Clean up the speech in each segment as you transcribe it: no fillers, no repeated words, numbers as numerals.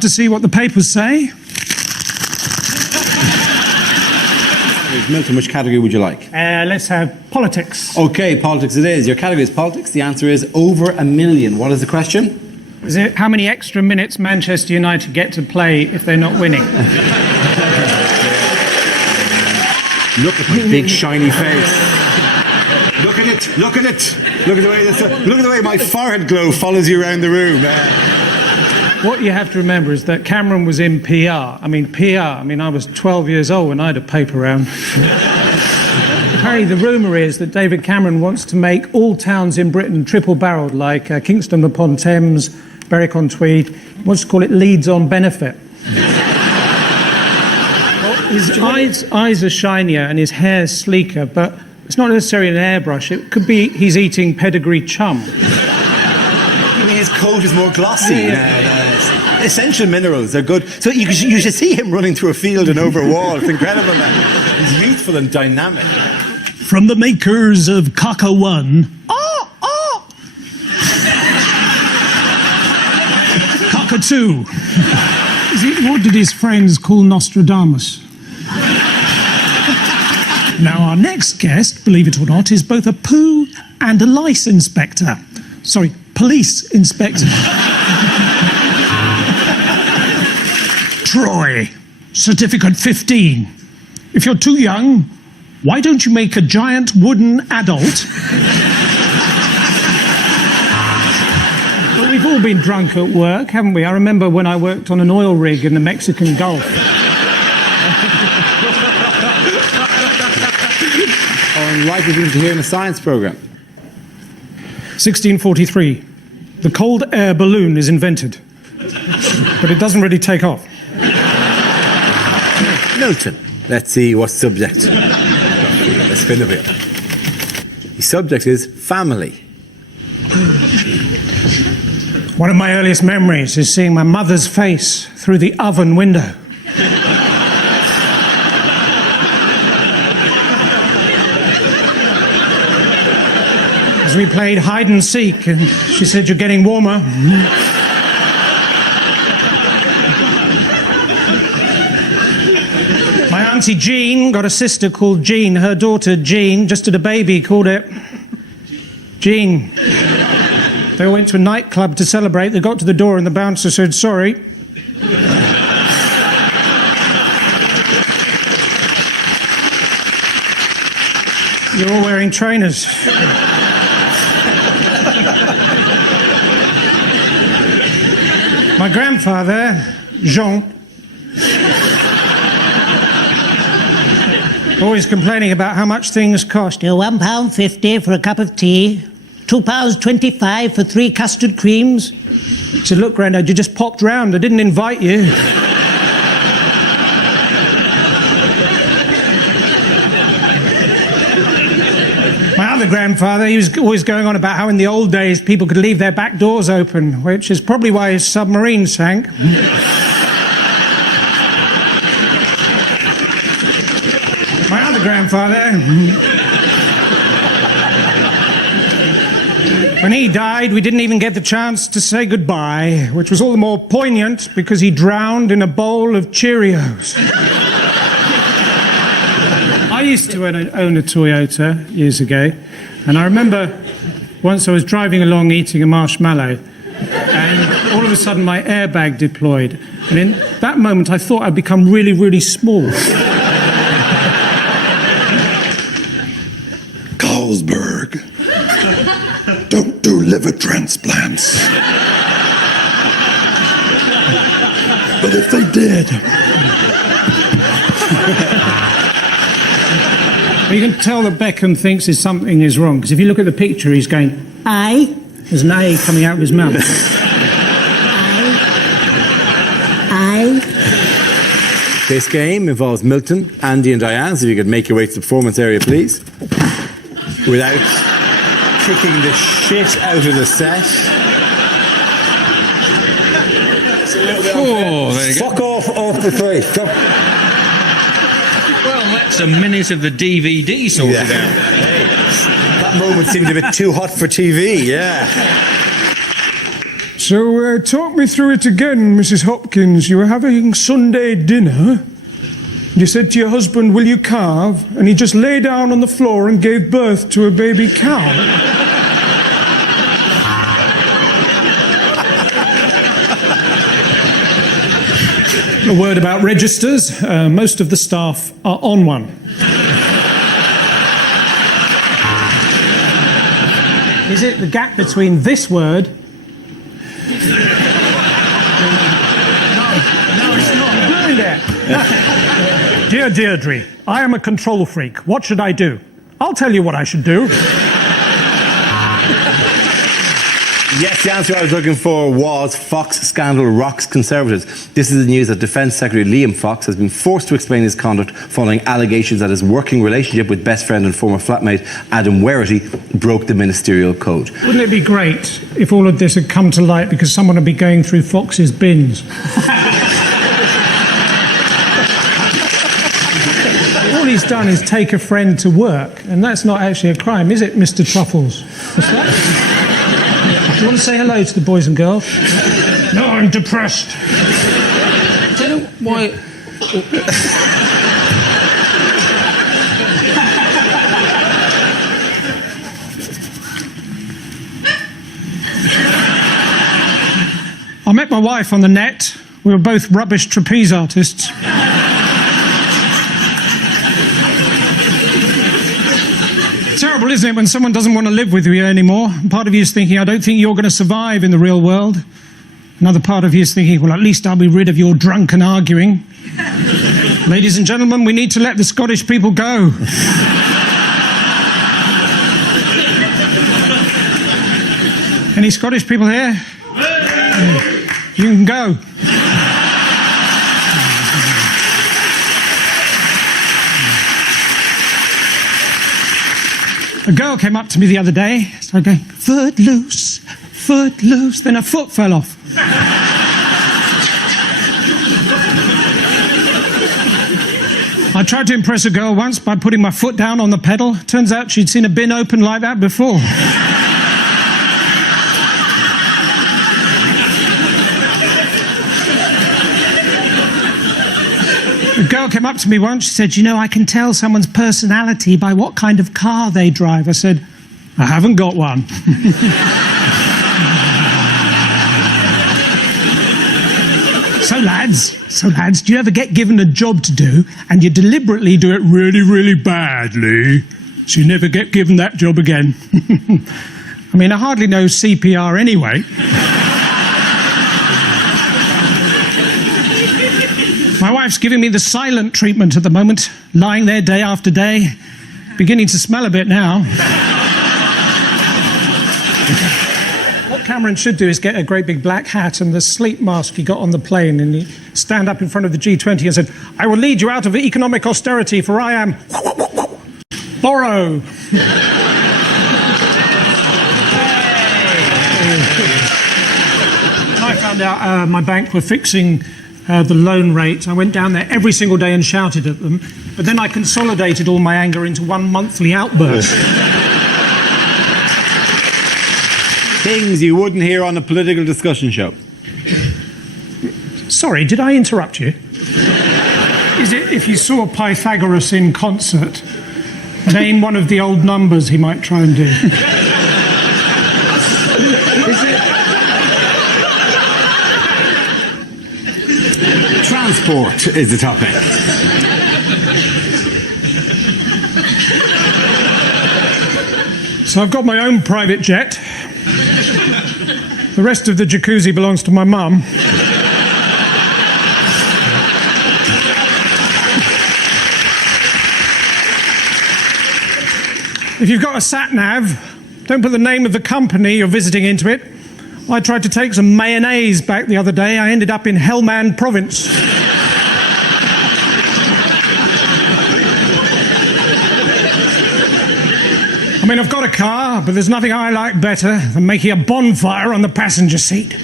To see what the papers say. Milton, which category would you like? Let's have politics. Okay, politics it is. Your category is politics. The answer is over 1 million. What is the question? Is it how many extra minutes Manchester United get to play if they're not winning? Look at my big shiny face. Look at it. Look at it. Look at the way my forehead glow follows you around the room. What you have to remember is that Cameron was in PR. I was 12 years old when I had a paper round. Apparently the rumour is that David Cameron wants to make all towns in Britain triple-barrelled, like Kingston upon Thames, Berwick-on-Tweed. He wants to call it Leeds on Benefit. Well, his eyes are shinier and his hair's sleeker, but it's not necessarily an airbrush. It could be he's eating pedigree chum. His coat is more glossy. Essential minerals, they're good. So you should see him running through a field and over a wall. It's incredible, man. He's youthful and dynamic. From the makers of Kaka 1. Kaka 2. What did his friends call Nostradamus? Now, our next guest, believe it or not, is both a poo and a lice inspector. Sorry, police inspector. Troy, certificate 15. If you're too young, why don't you make a giant wooden adult? Well, we've all been drunk at work, haven't we? I remember when I worked on an oil rig in the Mexican Gulf. Unlikely things to hear in a science programme. 1643. The cold air balloon is invented, but it doesn't really take off. Milton, let's see what subject. Let's spin the wheel. The subject is family. One of my earliest memories is seeing my mother's face through the oven window. As we played hide and seek, and she said, "You're getting warmer." My auntie Jean got a sister called Jean. Her daughter Jean just had a baby, called it Jean. They all went to a nightclub to celebrate. They got to the door and the bouncer said, "Sorry." You're all wearing trainers. My grandfather, Jean, always complaining about how much things cost. £1.50 for a cup of tea, £2.25 for 3 custard creams. He said, "Look, Grandad, you just popped round. I didn't invite you." My other grandfather, he was always going on about how in the old days people could leave their back doors open, which is probably why his submarine sank. My other grandfather, when he died, we didn't even get the chance to say goodbye, which was all the more poignant because he drowned in a bowl of Cheerios. I used to own a Toyota years ago, and I remember once I was driving along eating a marshmallow, and all of a sudden my airbag deployed. And in that moment I thought I'd become really, really small. Carlsberg. Don't do liver transplants. But if they did... You can tell that Beckham thinks something is wrong, because if you look at the picture, he's going, Aye. There's an A coming out of his mouth. Aye. This game involves Milton, Andy and Diane, so if you could make your way to the performance area, please. Without kicking the shit out of the set. Oh, there you go. Fuck off the face. Go. Well, that's a minute of the DVD sorted out. That moment seemed a bit too hot for TV, yeah. So, talk me through it again, Mrs. Hopkins. You were having Sunday dinner. You said to your husband, will you carve? And he just lay down on the floor and gave birth to a baby cow. A word about registers. Most of the staff are on one. Is it the gap between this word? No, it's not. Doing that. Dear Deirdre, I am a control freak. What should I do? I'll tell you what I should do. Yes, the answer I was looking for was Fox scandal rocks Conservatives. This is the news that Defence Secretary Liam Fox has been forced to explain his conduct following allegations that his working relationship with best friend and former flatmate Adam Werrity broke the ministerial code. Wouldn't it be great if all of this had come to light because someone would be going through Fox's bins? All he's done is take a friend to work, and that's not actually a crime, is it, Mr. Truffles? What's that? Do you want to say hello to the boys and girls? No, I'm depressed. I don't know why. I met my wife on the net. We were both rubbish trapeze artists. Terrible, isn't it, when someone doesn't want to live with you anymore? Part of you is thinking, I don't think you're going to survive in the real world. Another part of you is thinking, well, at least I'll be rid of your drunken arguing. Ladies and gentlemen, we need to let the Scottish people go. Any Scottish people here? You can go. A girl came up to me the other day, started going, foot loose, then her foot fell off. I tried to impress a girl once by putting my foot down on the pedal. Turns out she'd seen a bin open like that before. A girl came up to me once, she said, you know, I can tell someone's personality by what kind of car they drive. I said, I haven't got one. So lads, do you ever get given a job to do and you deliberately do it really, really badly, so you never get given that job again? I mean, I hardly know CPR anyway. My wife's giving me the silent treatment at the moment, lying there day after day, beginning to smell a bit now. What Cameron should do is get a great big black hat and the sleep mask he got on the plane, and he stand up in front of the G20 and said, I will lead you out of economic austerity, for I am borrow. I found out my bank were fixing the loan rate. I went down there every single day and shouted at them, but then I consolidated all my anger into one monthly outburst. Things you wouldn't hear on a political discussion show. Sorry, did I interrupt you? Is it if you saw Pythagoras in concert, name one of the old numbers he might try and do? Is it? Transport is the topic. So I've got my own private jet. The rest of the jacuzzi belongs to my mum. If you've got a sat-nav, don't put the name of the company you're visiting into it. I tried to take some mayonnaise back the other day. I ended up in Helmand Province. I mean, I've got a car, but there's nothing I like better than making a bonfire on the passenger seat.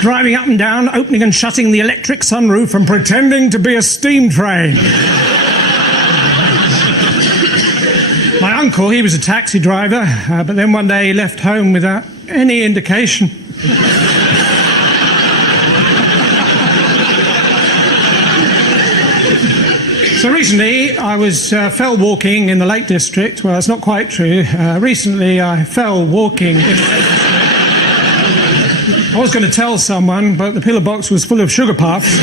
Driving up and down, opening and shutting the electric sunroof and pretending to be a steam train. My uncle, he was a taxi driver, but then one day he left home without any indication. So recently I was fell walking in the Lake District. Well, that's not quite true. Recently I fell walking in the Lake District. I was going to tell someone, but the pillar box was full of sugar puffs.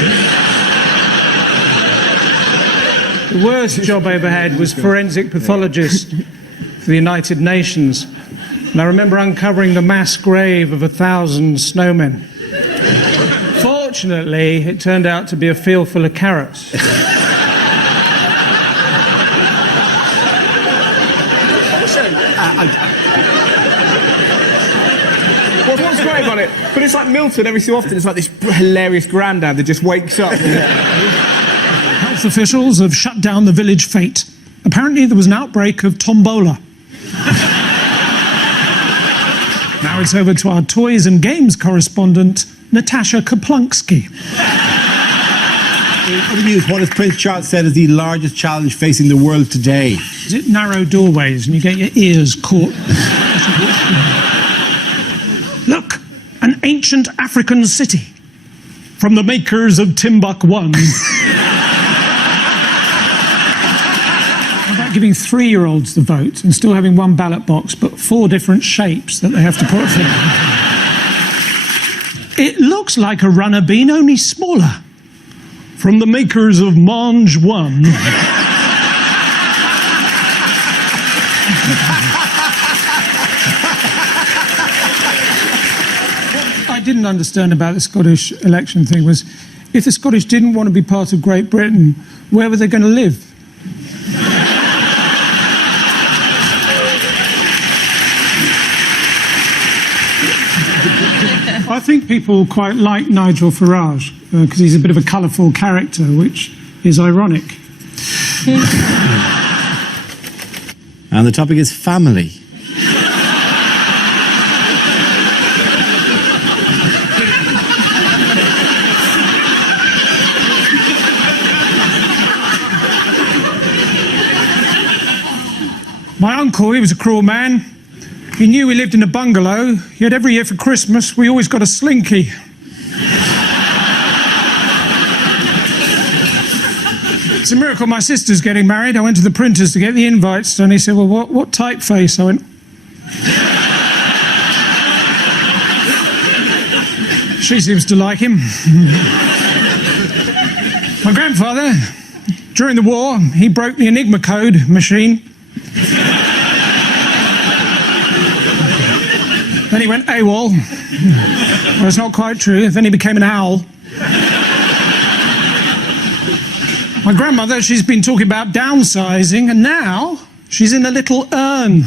The worst job I ever had was forensic pathologist for the United Nations. And I remember uncovering the mass grave of 1,000 snowmen. Fortunately, it turned out to be a field full of carrots. Well, what's great about it? But it's like Milton, every so often, it's like this hilarious grandad that just wakes up. Health officials have shut down the village fete. Apparently there was an outbreak of tombola. Now it's over to our toys and games correspondent, Natasha Kaplunksky. What news? What has Prince Charles said is the largest challenge facing the world today? Is it narrow doorways and you get your ears caught? Look, an ancient African city from the makers of Timbuk 1. How about giving 3-year-olds the vote and still having one ballot box but 4 different shapes that they have to put through? It looks like a runner bean, only smaller. From the makers of Mange 1. I didn't understand about the Scottish election thing was, if the Scottish didn't want to be part of Great Britain, where were they going to live? I think people quite like Nigel Farage because he's a bit of a colourful character, which is ironic. And the topic is family. My uncle, he was a cruel man. He knew we lived in a bungalow, yet every year for Christmas we always got a slinky. It's a miracle my sister's getting married. I went to the printers to get the invites and he said, well, what typeface? I went... She seems to like him. My grandfather, during the war, he broke the Enigma code machine. Then he went AWOL. Well, that's not quite true. Then he became an owl. My grandmother, she's been talking about downsizing, and now she's in a little urn.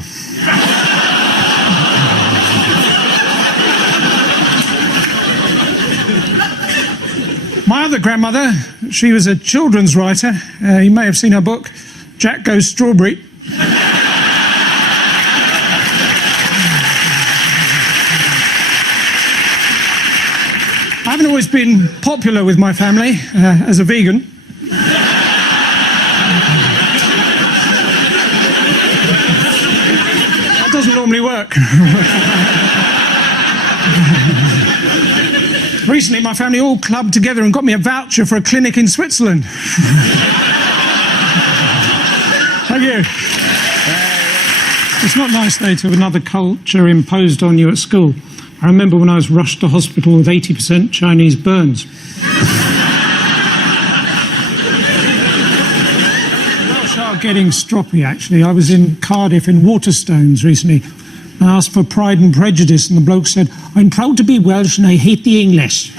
My other grandmother, she was a children's writer. You may have seen her book, Jack Goes Strawberry. I haven't always been popular with my family as a vegan. That doesn't normally work. Recently, my family all clubbed together and got me a voucher for a clinic in Switzerland. Thank you. It's not nice, though, to have another culture imposed on you at school. I remember when I was rushed to hospital with 80% Chinese burns. Welsh are getting stroppy, actually. I was in Cardiff in Waterstones recently. I asked for Pride and Prejudice, and the bloke said, I'm proud to be Welsh and I hate the English.